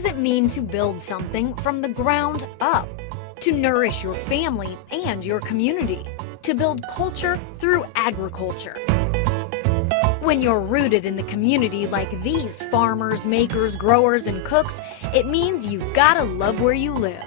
does it mean to build something from the ground up? To nourish your family and your community? To build culture through agriculture? When you're rooted in the community like these farmers, makers, growers, and cooks, it means you've gotta love where you live.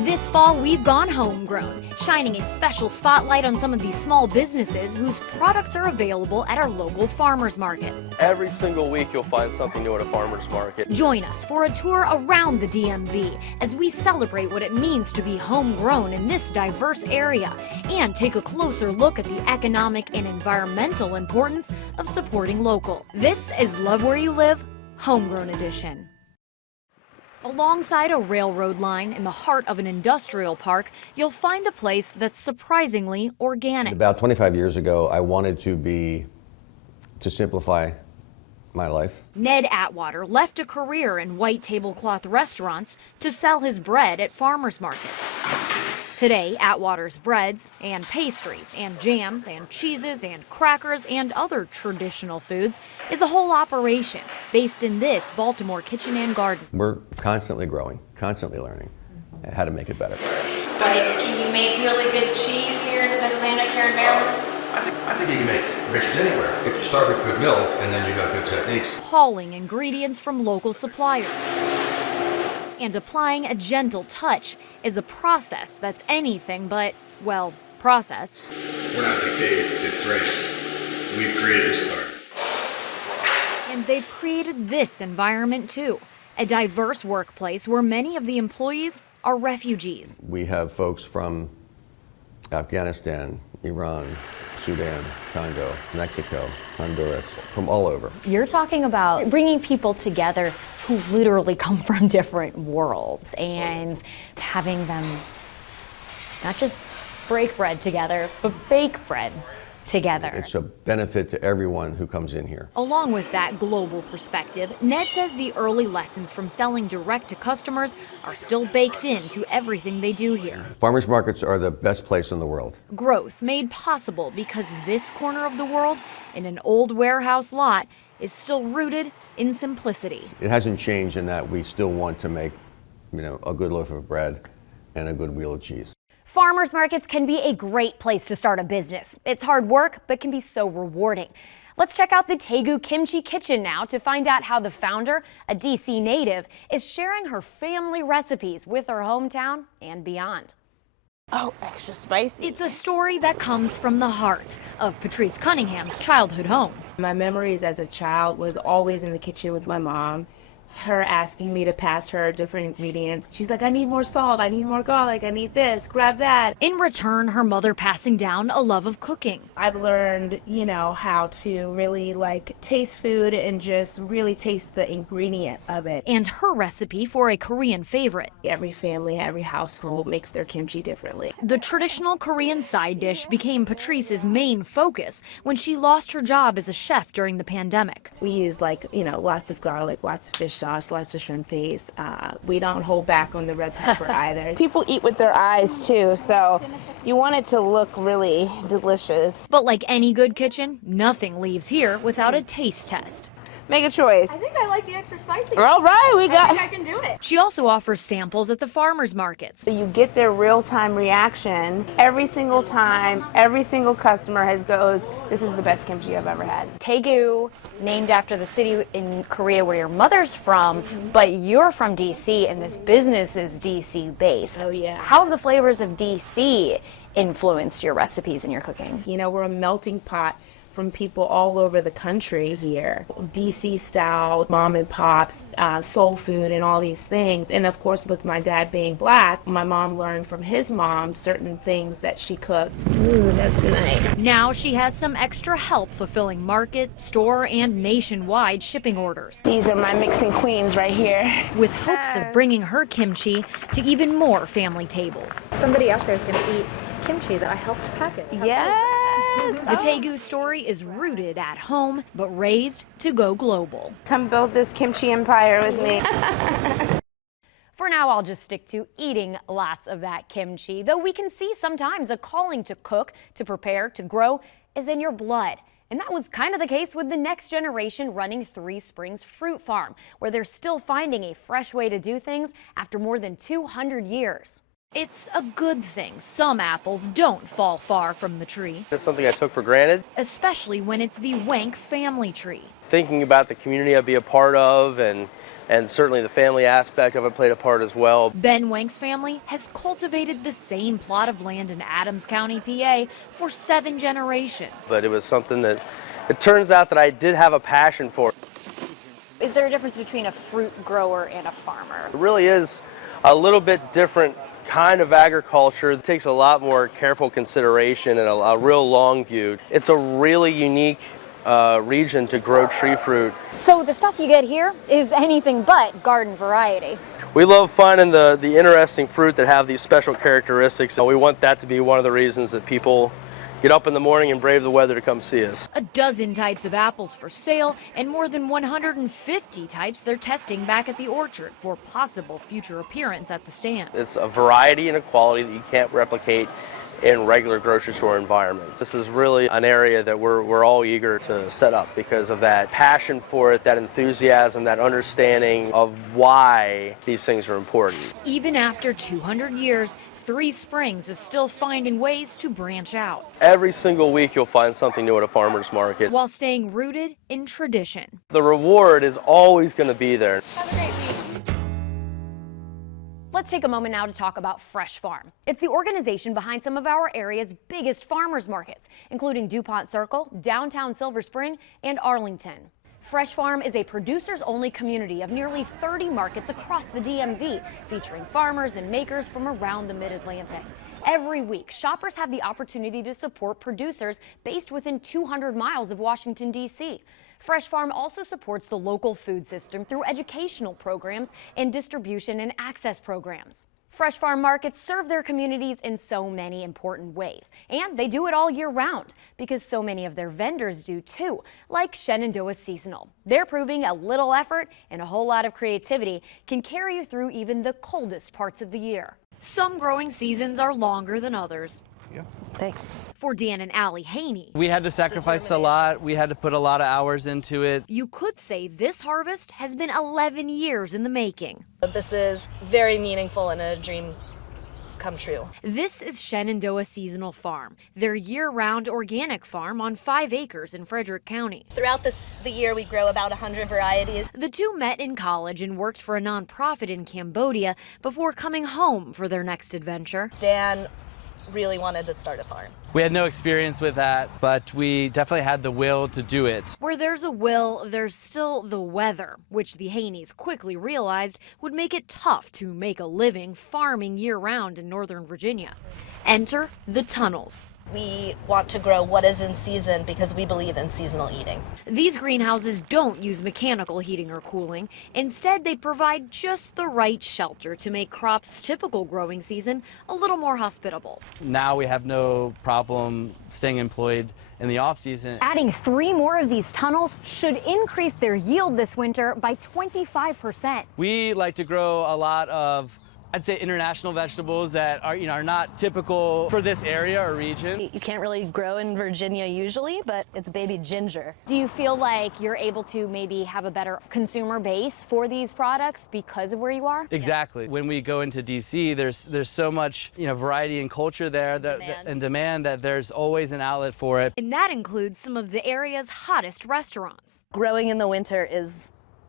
This fall, we've gone homegrown, shining a special spotlight on some of these small businesses whose products are available at our local farmers markets. Every single week you'll find something new at a farmer's market. Join us for a tour around the DMV as we celebrate what it means to be homegrown in this diverse area and take a closer look at the economic and environmental importance of supporting local. This is Love Where You Live, Homegrown Edition. Alongside a railroad line in the heart of an industrial park, you'll find a place that's surprisingly organic. About 25 years ago, I wanted to simplify my life. Ned Atwater left a career in white tablecloth restaurants to sell his bread at farmers markets. Today, Atwater's breads and pastries and jams and cheeses and crackers and other traditional foods is a whole operation based in this Baltimore kitchen and garden. We're constantly growing, constantly learning how to make it better. Like, can you make really good cheese here in Atlanta, Karen, Maryland? I think you can make riches anywhere if you start with good milk and then you got good techniques. Hauling ingredients from local suppliers and applying a gentle touch is a process that's anything but, well, processed. We're not decayed, it's grace. We've created this start. And they've created this environment too, a diverse workplace where many of the employees are refugees. We have folks from Afghanistan, Iran, Sudan, Congo, Mexico, Honduras, from all over. You're talking about bringing people together who literally come from different worlds and having them not just break bread together, but bake bread together. It's a benefit to everyone who comes in here. Along with that global perspective, Ned says the early lessons from selling direct to customers are still baked into everything they do here. Farmers markets are the best place in the world. Growth made possible because this corner of the world, in an old warehouse lot, is still rooted in simplicity. It hasn't changed in that we still want to make, a good loaf of bread and a good wheel of cheese. Farmers markets can be a great place to start a business. It's hard work, but can be so rewarding. Let's check out the Taegu Kimchi Kitchen now to find out how the founder, a DC native, is sharing her family recipes with her hometown and beyond. Oh, extra spicy. It's a story that comes from the heart of Patrice Cunningham's childhood home. My memories as a child was always in the kitchen with my mom. Her asking me to pass her different ingredients. She's like, I need more salt, I need more garlic, I need this, grab that. In return, her mother passing down a love of cooking. I've learned, how to really taste food and just really taste the ingredient of it. And her recipe for a Korean favorite. Every family, every household makes their kimchi differently. The traditional Korean side dish became Patrice's main focus when she lost her job as a chef during the pandemic. We use lots of garlic, lots of fish sauce, lots of shrimp paste. We don't hold back on the red pepper either. People eat with their eyes too, so you want it to look really delicious. But like any good kitchen, nothing leaves here without a taste test. Make a choice. I think I like the extra spicy. All right, I think I can do it. She also offers samples at the farmers markets. So you get their real-time reaction every single time. Every single customer goes, this is the best kimchi I've ever had. Taegu, named after the city in Korea where your mother's from, but you're from DC and this business is DC based. Oh yeah. How have the flavors of DC influenced your recipes and your cooking? We're a melting pot from people all over the country here. DC style, mom and pops, soul food and all these things. And of course with my dad being black, my mom learned from his mom certain things that she cooked. Ooh, that's nice. Now she has some extra help fulfilling market, store, and nationwide shipping orders. These are my mixing queens right here. With hopes of bringing her kimchi to even more family tables. Somebody out there is going to eat kimchi that I helped package. Yes. The Taegu story is rooted at home, but raised to go global. Come build this kimchi empire with me. For now, I'll just stick to eating lots of that kimchi, though we can see sometimes a calling to cook, to prepare, to grow is in your blood. And that was kind of the case with the next generation running Three Springs Fruit Farm, where they're still finding a fresh way to do things after more than 200 years. It's a good thing some apples don't fall far from the tree, It's something I took for granted. especially when it's the Wenk family tree. Thinking about the community I'd be a part of, and certainly the family aspect of it played a part as well. Ben Wenk's family has cultivated the same plot of land in Adams County, PA for 7 generations. But it was something that it turns out that I did have a passion for. Is there a difference between a fruit grower and a farmer? It really is a little bit different kind of agriculture. It takes a lot more careful consideration and a real long view. It's a really unique region to grow tree fruit. So the stuff you get here is anything but garden variety. We love finding the interesting fruit that have these special characteristics. And we want that to be one of the reasons that people get up in the morning and brave the weather to come see us. A dozen types of apples for sale and more than 150 types they're testing back at the orchard for possible future appearance at the stand. It's a variety and a quality that you can't replicate in regular grocery store environments. This is really an area that we're all eager to set up because of that passion for it, that enthusiasm, that understanding of why these things are important. Even after 200 years, Three Springs is still finding ways to branch out Every single week you'll find something new at a farmer's market. while staying rooted in tradition. The reward is always going to be there. Have a great week. Let's take a moment now to talk about Fresh Farm. It's the organization behind some of our area's biggest farmers markets, including DuPont Circle, downtown Silver Spring, and Arlington. Fresh Farm is a producers-only community of nearly 30 markets across the DMV, featuring farmers and makers from around the Mid-Atlantic. Every week, shoppers have the opportunity to support producers based within 200 miles of Washington, D.C. Fresh Farm also supports the local food system through educational programs and distribution and access programs. Fresh Farm markets serve their communities in so many important ways, and they do it all year round because so many of their vendors do too, like Shenandoah Seasonal. They're proving a little effort and a whole lot of creativity can carry you through even the coldest parts of the year. Some growing seasons are longer than others. Yeah. Thanks. For Dan and Allie Haney, We had to sacrifice a lot. We had to put a lot of hours into it. you could say this harvest has been 11 years in the making. This is very meaningful and a dream come true. This is Shenandoah Seasonal Farm, their year-round organic farm on 5 acres in Frederick County. Throughout the year, we grow about 100 varieties. The two met in college and worked for a nonprofit in Cambodia before coming home for their next adventure. Dan really wanted to start a farm. We had no experience with that, but we definitely had the will to do it. Where there's a will, there's still the weather, which the Haneys quickly realized would make it tough to make a living farming year-round in Northern Virginia. Enter the tunnels. We want to grow what is in season because we believe in seasonal eating. These greenhouses don't use mechanical heating or cooling. Instead, they provide just the right shelter to make crops' typical growing season a little more hospitable. Now we have no problem staying employed in the off season. Adding 3 more of these tunnels should increase their yield this winter by 25%. We like to grow a lot of, I'd say, international vegetables that are, are not typical for this area or region. You can't really grow in Virginia usually, but it's baby ginger. Do you feel like you're able to maybe have a better consumer base for these products because of where you are? Exactly. When we go into DC, there's so much, variety and culture there and demand that there's always an outlet for it. And that includes some of the area's hottest restaurants. Growing in the winter is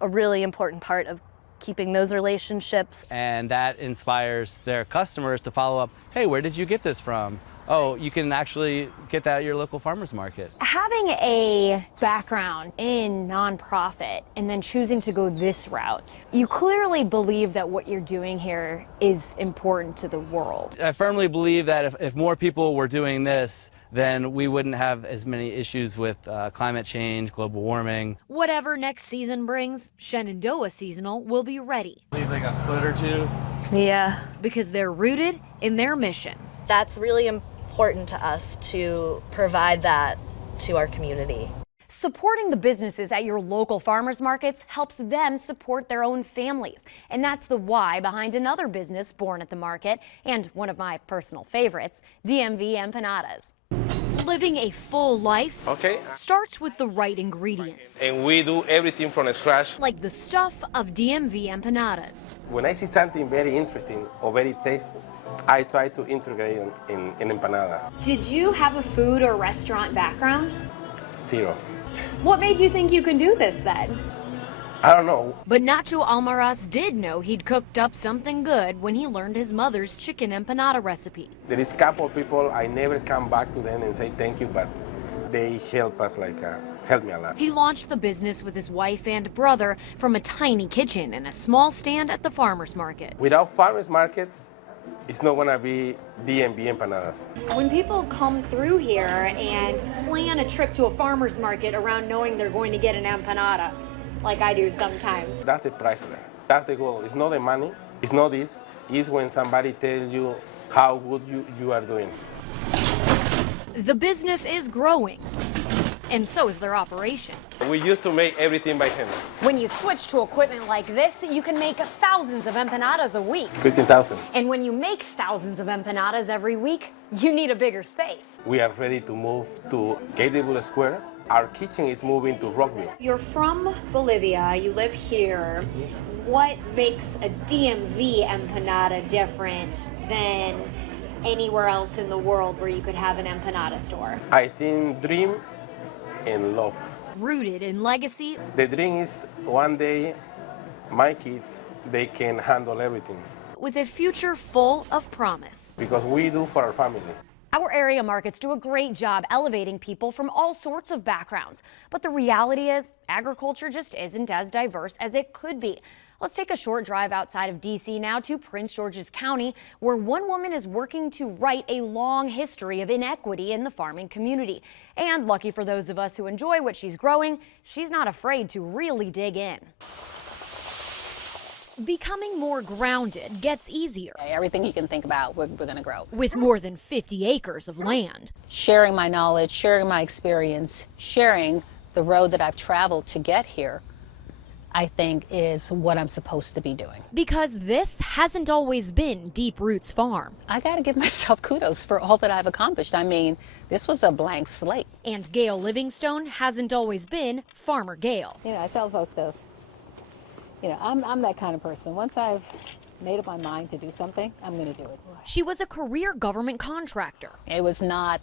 a really important part of keeping those relationships. And that inspires their customers to follow up, hey, where did you get this from? Oh, you can actually get that at your local farmer's market. Having a background in nonprofit and then choosing to go this route, you clearly believe that what you're doing here is important to the world. I firmly believe that if more people were doing this, then we wouldn't have as many issues with climate change, global warming. Whatever next season brings, Shenandoah Seasonal will be ready. Leave like a foot or two. Yeah. Because they're rooted in their mission. That's really important to us to provide that to our community. Supporting the businesses at your local farmers markets helps them support their own families. And that's the why behind another business born at the market and one of my personal favorites, DMV Empanadas. Living a full life starts with the right ingredients. And we do everything from scratch. Like the stuff of DMV empanadas. When I see something very interesting or very tasteful, I try to integrate in empanada. Did you have a food or restaurant background? Zero. What made you think you could do this then? I don't know. But Nacho Almaraz did know he'd cooked up something good when he learned his mother's chicken empanada recipe. There is a couple of people, I never come back to them and say thank you, but they help us, help me a lot. He launched the business with his wife and brother from a tiny kitchen and a small stand at the farmer's market. Without farmer's market, it's not gonna be DMV empanadas. When people come through here and plan a trip to a farmer's market around knowing they're going to get an empanada, like I do sometimes. That's the price there. That's the goal. It's not the money. It's not this. It's when somebody tells you how good you are doing. The business is growing, and so is their operation. We used to make everything by hand. When you switch to equipment like this, you can make thousands of empanadas a week. 15,000. And when you make thousands of empanadas every week, you need a bigger space. We are ready to move to Gateway Square. Our kitchen is moving to Rockville. You're from Bolivia, you live here. What makes a DMV empanada different than anywhere else in the world where you could have an empanada store? I think dream and love. Rooted in legacy. The dream is one day my kids, they can handle everything. With a future full of promise. Because we do for our family. Our area markets do a great job elevating people from all sorts of backgrounds. But the reality is, agriculture just isn't as diverse as it could be. Let's take a short drive outside of D.C. now to Prince George's County, where one woman is working to right a long history of inequity in the farming community. And lucky for those of us who enjoy what she's growing, she's not afraid to really dig in. Becoming more grounded gets easier. Everything you can think about, we're going to grow. With more than 50 acres of land. Sharing my knowledge, sharing my experience, sharing the road that I've traveled to get here, I think is what I'm supposed to be doing. Because this hasn't always been Deep Roots Farm. I got to give myself kudos for all that I've accomplished. I mean, this was a blank slate. And Gail Livingstone hasn't always been Farmer Gail. You know, I tell folks though, you know, I'm that kind of person. Once I've made up my mind to do something, I'm going to do it. She was a career government contractor. It was not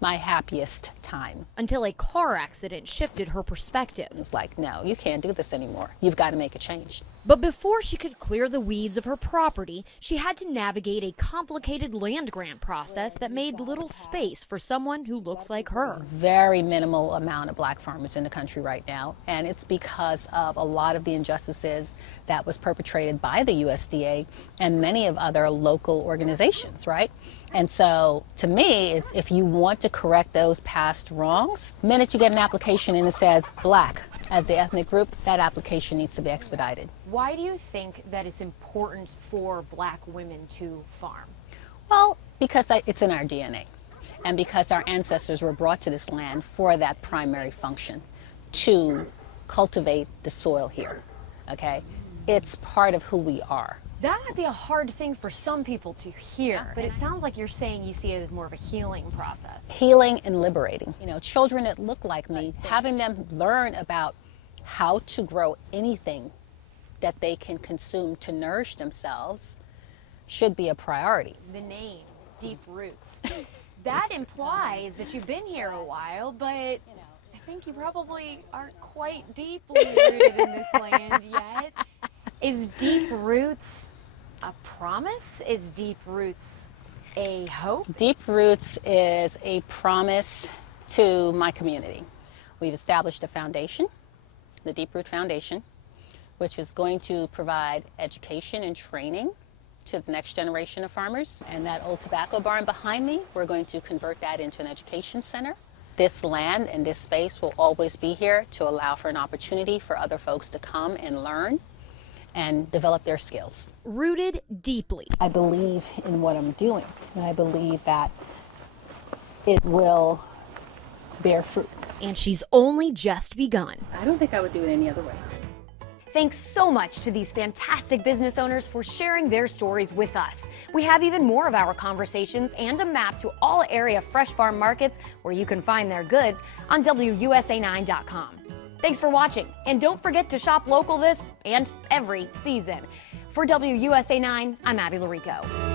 my happiest time. Until a car accident shifted her perspective. It was like, no, you can't do this anymore. You've got to make a change. But before she could clear the weeds of her property, she had to navigate a complicated land grant process that made little space for someone who looks like her. Very minimal amount of black farmers in the country right now, and it's because of a lot of the injustices that was perpetrated by the USDA and many of other local organizations, right? And so, to me, it's if you want to correct those past wrongs, the minute you get an application and it says black as the ethnic group, that application needs to be expedited. Why do you think that it's important for black women to farm? Well, because it's in our DNA, and because our ancestors were brought to this land for that primary function, to cultivate the soil here, okay? It's part of who we are. That might be a hard thing for some people to hear, but it sounds like you're saying you see it as more of a healing process. Healing and liberating. You know, children that look like me, having them learn about how to grow anything that they can consume to nourish themselves should be a priority. The name, Deep Roots, that implies that you've been here a while, but I think you probably aren't quite deeply rooted in this land yet. Is Deep Roots a promise? Is Deep Roots a hope? Deep Roots is a promise to my community. We've established a foundation, the Deep Root Foundation, which is going to provide education and training to the next generation of farmers. And that old tobacco barn behind me, we're going to convert that into an education center. This land and this space will always be here to allow for an opportunity for other folks to come and learn and develop their skills. Rooted deeply. I believe in what I'm doing, and I believe that it will bear fruit. And she's only just begun. I don't think I would do it any other way. Thanks so much to these fantastic business owners for sharing their stories with us. We have even more of our conversations and a map to all area fresh farm markets where you can find their goods on WUSA9.com. Thanks for watching, and don't forget to shop local this and every season. For WUSA 9, I'm Abby Llorico.